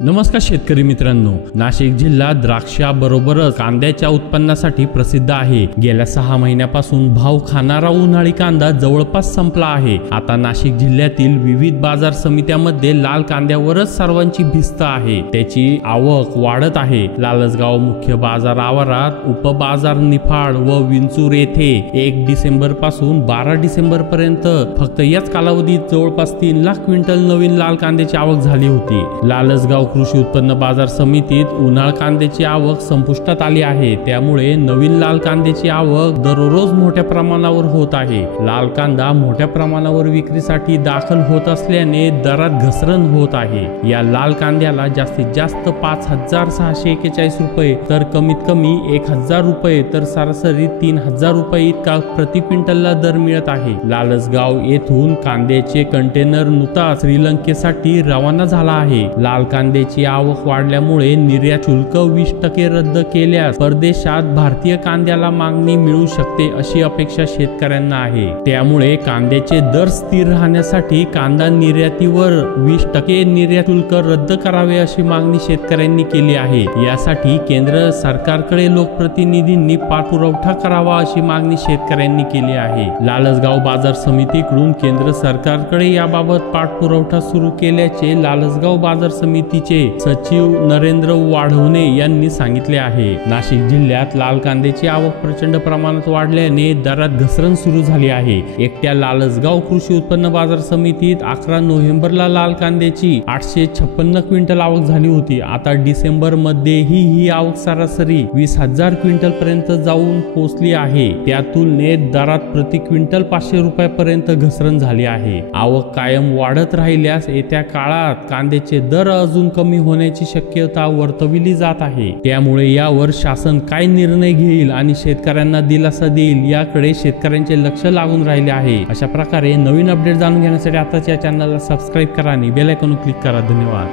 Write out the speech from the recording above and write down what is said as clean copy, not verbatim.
नमस्कार शेतकरी मित्रांनो, नाशिक जिल्हा द्राक्षाबरोबरच कांद्याच्या उत्पन्नासाठी प्रसिद्ध आहे। गेल्या 6 महिन्यापासून भाव खाणारा उन्हाळी कांदा जवळपास संपला आहे। आता नाशिक जिल्ह्यातील विविध बाजार समित्यांमध्ये लाल कांद्यावरच सर्वांची भिस्त आहे। त्याची आवक वाढत आहे। लालसगाव मुख्य बाजार आवारात उपबाजार निफाड व विंचूर येथे 1 डिसेंबर पासून 12 डिसेंबर पर्यंत फक्त याच कालावधीत जवळपास 3 लाख क्विंटल नवीन लाल कांद्याची आवक झाली होती। लालसगाव कृषी उत्पन्न बाजार समितीत उन्हाळ कांद्याची आवक संपुष्टात आली आहे। त्यामुळे नवीन लाल कांद्याची आवक दररोज मोठ्या प्रमाणावर होत आहे। लाल कांदा मोठ्या प्रमाणावर विक्रीसाठी दाखल होत असल्याने दरात घसरण होत आहे। या लाल कांद्याला जास्तीत जास्त 5641 रुपये तर कमीत कमी 1000 रुपये तर सरासरी 3000 रुपये इतका प्रति क्विंटलला दर मिळत आहे। लालसगाव येथून कांद्याचे कंटेनर नुकताच श्रीलंकेसाठी रवाना झाला आहे। लाल कांद्याची आवक वाढल्यामुळे निर्यात शुल्क 20% रद्द केल्यास परदेशात भारतीय कांद्याला मागणी मिळू शकते अशी अपेक्षा शेतकऱ्यांना आहे। त्यामुळे कांद्याचे दर स्थिर राहण्यासाठी कांदा निर्यातीवर 20% निर्यात शुल्क रद्द करावे अशी मागणी शेतकऱ्यांनी केली आहे। यासाठी केंद्र सरकारकडे लोकप्रतिनिधींनी पाठपुरावा करावा अशी मागणी शेतकऱ्यांनी केली आहे। लालसगाव बाजार समितीकडून केंद्र सरकारकडे याबाबत पाठपुरावा सुरू केल्याचे लालसगाव बाजार समितीचे सचिव नरेंद्र वाढवणे यांनी सांगितले आहे। नाशिक जिल्ह्यात लाल कांद्याची आवक प्रचंड प्रमाणात वाढल्याने दरात घसरण सुरू झाली आहे। एकट्या लालसगाव कृषी उत्पन्न बाजार समितीत 11 नोव्हेंबरला लाल कांद्याची 856 क्विंटल आवक झाली होती। आता डिसेंबर मध्येही ही आवक सरासरी 20,000 क्विंटल पर्यंत जाऊन पोहोचली आहे। त्या तुलनेत दरात प्रति क्विंटल 500 रुपयापर्यंत घसरण झाली आहे। आवक कायम वाढत राहिल्यास येत्या काळात कांद्याचे दर अजून कमी होण्याची शक्यता वर्तविली जात आहे। त्यामुळे यावर शासन काय निर्णय घेईल आणि शेतकऱ्यांना दिलासा देईल याकडे शेतकऱ्यांचे लक्ष लागून राहिले आहे। अशा प्रकारे नवीन अपडेट जाणून घेण्यासाठी आताच या चॅनलला सबस्क्राइब करा आणि बेल आयकॉन क्लिक करा। धन्यवाद।